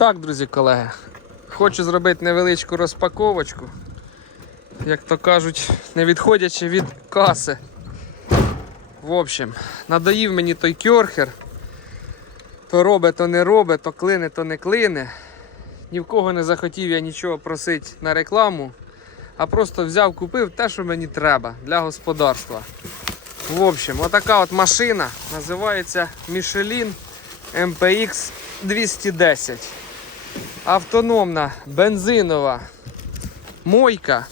Так, друзі, колеги, хочу зробити невеличку розпаковочку, як то кажуть, не відходячи від каси. В общем, надоїв мені той кьорхер. То робить, то не робить, то клине, то не клине. Ні в кого не захотів я нічого просити на рекламу, а просто взяв, купив те, що мені треба для господарства. В общем, отака от машина називається Michelin MPX 210. Автономна бензинова мойка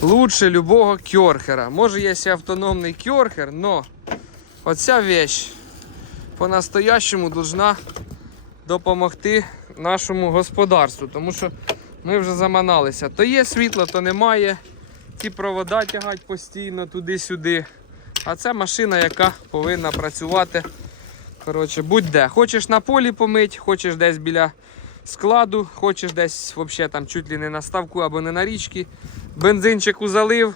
лучше любого кьорхера. Може є автономний кьорхер, но оця вещь по-настоящему должна допомогти нашому господарству, тому що ми вже заманалися. То є світло, то немає. Ті провода тягать постійно туди-сюди. А це машина, яка повинна працювати. Коротше, будь-де. Хочеш на полі помить, хочеш десь біля складу, хочеш десь взагалі там чуть ли не на ставку або не на річці. Бензинчику залив,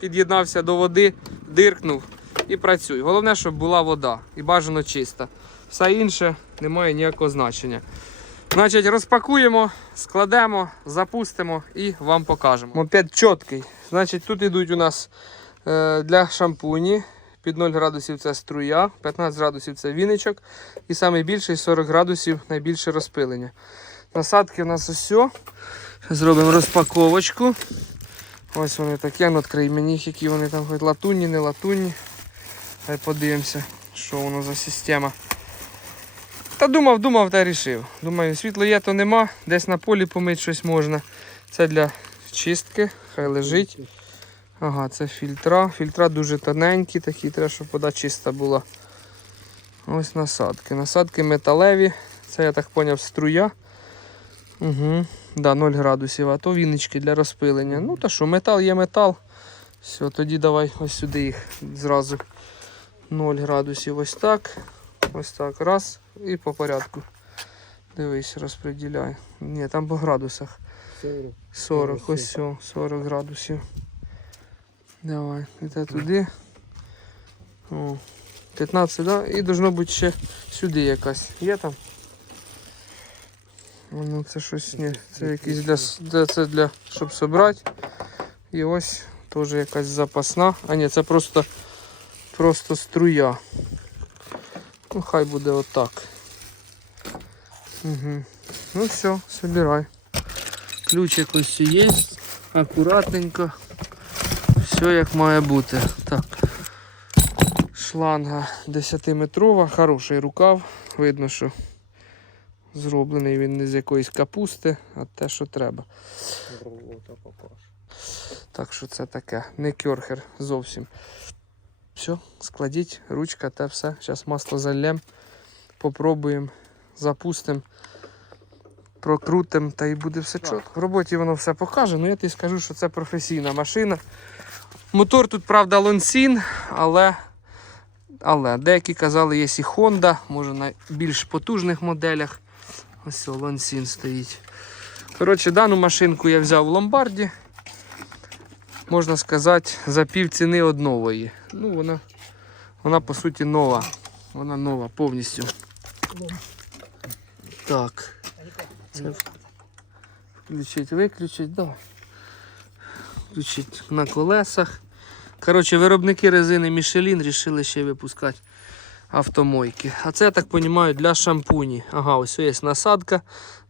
під'єднався до води, диркнув і працюй. Головне, щоб була вода і бажано чиста. Все інше не має ніякого значення. Значить, розпакуємо, складемо, запустимо і вам покажемо. Мопед чіткий. Значить, тут йдуть у нас е, для шампуні. Під 0 градусів це струя, 15 градусів це віничок. І найбільший 40 градусів найбільше розпилення. Насадки у нас ось. Зробимо розпаковочку. Ось вони такі, ну відкрий мені які вони там хоч латунні, не латунні. Хай подивимося, що воно за система. Та думав, думав та рішив. Думаю, світло є, то нема. Десь на полі помити щось можна. Це для чистки, хай лежить. Ага, це фільтра. Фільтра дуже тоненькі, такі, треба, щоб вода чиста була. Ось насадки. Насадки металеві. Це я так зрозумів, струя. Угу. Да, 0 градусів, а то віночки для розпилення. Ну та що, метал є метал. Все, тоді давай ось сюди їх зразу 0 градусів. Ось так. Ось так. Раз. І по порядку. Дивись, розподіляй. Ні, там по градусах. 40. 40, ось все, 40 градусів. Давай, іде туди. О, 15, да? І должно бути ще сюди якась. Є там? О, Ну це щось ні. Це якийсь для, с- для, це для щоб собрати. І ось теж якась запасна. А ні, це просто, просто струя. Ну хай буде отак. Угу. Ну все, собирай. Ключик ось є. Акуратненько. Все як має бути. Так. Шланга 10-метрова, хороший рукав. Видно, що зроблений він не з якоїсь капусти, а те, що треба. Так що це таке, не кьорхер зовсім. Все, складіть, ручка та все. Зараз масло зальємо, попробуємо, запустимо, прокрутимо та і буде все чітко. В роботі воно все покаже, але я тобі скажу, що це професійна машина. Мотор тут, правда, лонсін, але, але деякі казали, є і Honda, може на більш потужних моделях. Ось лонсін стоїть. Коротше, дану машинку я взяв в ломбарді можна сказати, за пів ціни од. Ну, вона, вона по суті нова. Вона нова повністю. Так. Включить, виключить, да. Включить на колесах. Коротше, виробники резини Michelin вирішили ще випускати автомойки. А це, я так розумію, для шампуні. Ага, ось є насадка,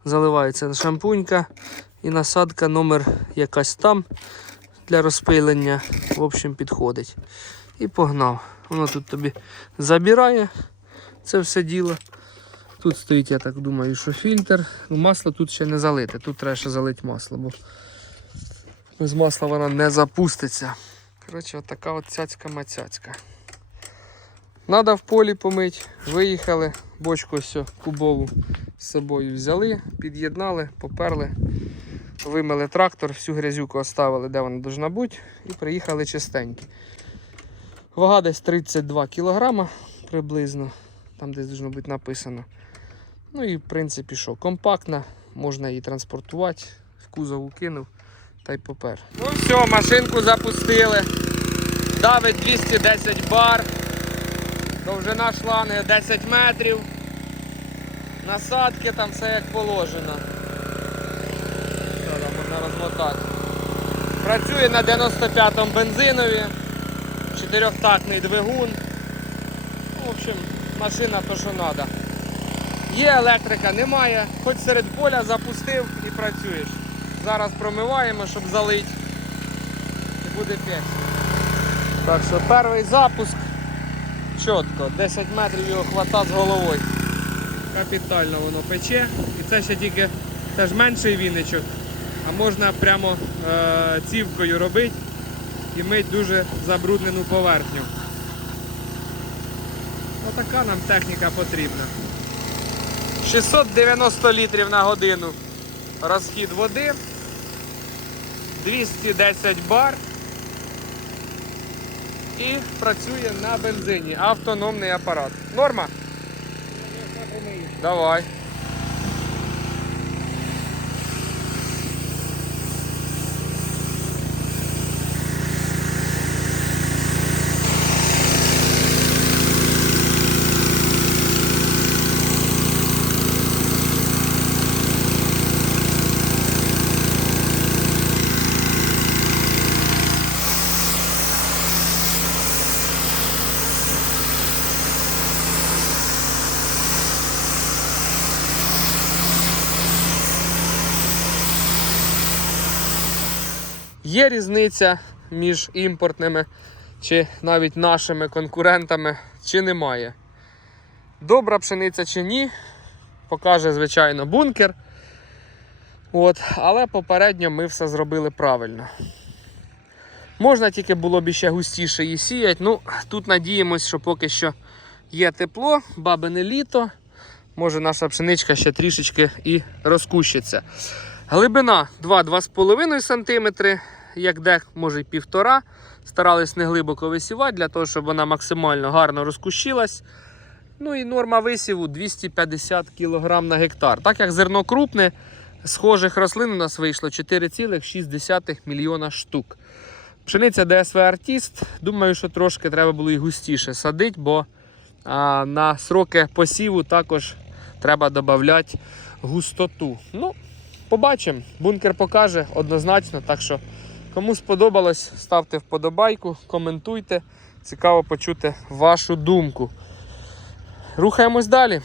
заливається шампунька і насадка номер якась там для розпилення. В общем, підходить. І погнав. Воно тут тобі забирає це все діло. Тут стоїть, я так думаю, що фільтр. Ну, Масло тут ще не залите. Тут треба ще залити масло, бо без масла вона не запуститься. Коротше, от така от цяцька-мацяцька. Надо в полі помити, виїхали, бочку ось кубову з собою взяли, під'єднали, поперли. Вимили трактор, всю грязюку оставили, де вона должна бути, і приїхали чистенькі. Вага десь 32 кг приблизно, там десь должно бути написано. Ну і в принципі що, компактна, можна її транспортувати, в кузов кинув та й попер. Ну все, машинку запустили. Давить 210 бар. Довжина шланги 10 метрів. Насадки там все як положено. Зараз можна розмотати. Працює на 95-му бензинові, чотирьохтактний двигун. Ну, В общем, машина то, що треба. Є електрика, немає. Хоч серед поля запустив і працюєш. Зараз промиваємо, щоб залити. І буде п'ять. Так що перший запуск. Чітко, 10 метрів його хвата з головою. Капітально воно пече. І це ще тільки теж менший віничок. А можна прямо е, цівкою робити і мить дуже забруднену поверхню. Отака нам техніка потрібна. 690 літрів на годину розхід води, 210 бар і працює на бензині. Автономний апарат. Норма? Давай. Є різниця між імпортними чи навіть нашими конкурентами, чи немає. Добра пшениця чи ні, покаже, звичайно, бункер. От, але попередньо ми все зробили правильно. Можна тільки було б ще густіше її сіяти. Ну, тут надіємось, що поки що є тепло, бабине літо. Може наша пшеничка ще трішечки і розкущиться. Глибина 2-2,5 см, як де, може й півтора. Старались не глибоко висівати, для того, щоб вона максимально гарно розкущилась. Ну і норма висіву 250 кг на гектар. Так як зерно крупне, схожих рослин у нас вийшло 4,6 мільйона штук. Пшениця ДСВ Артіст. Думаю, що трошки треба було і густіше садити, бо а, на сроки посіву також треба додати густоту. Ну, Побачимо. Бункер покаже однозначно. Так що, кому сподобалось, ставте вподобайку, коментуйте. Цікаво почути вашу думку. Рухаємось далі.